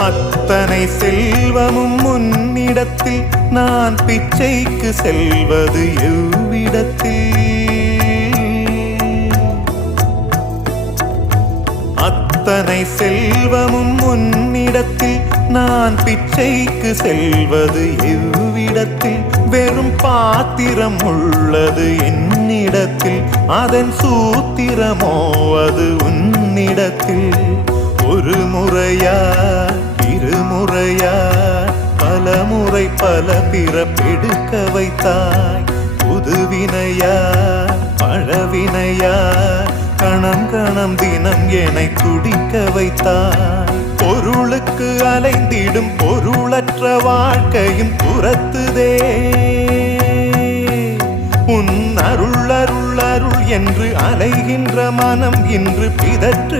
அத்தனை செல்வமும் உன்னிடத்தில் நான் பிச்சைக்கு செல்வது எவ்விடத்தில்? அத்தனை செல்வமும் உன்னிடத்தில் நான் பிச்சைக்கு செல்வது எவ்விடத்தில்? வெறும் பாத்திரம் உள்ளது என்னிடத்தில், அதன் சூத்திரமோ அது உன்னிடத்தில். ஒரு முறையா இருமுறையா பல முறை பல பிறப்பெடுக்க வைத்தாய். புதுவினையா பழவினையா கணம் கணம் தினம் என்னை துடிக்க வைத்தாய். பொருளுக்கு அலைந்திடும் பொருளற்ற வாழ்க்கையும் துரத்துதே. உன் அருள் அருள் அருள் என்று அலைகின்ற மனம் இன்று பிதற்று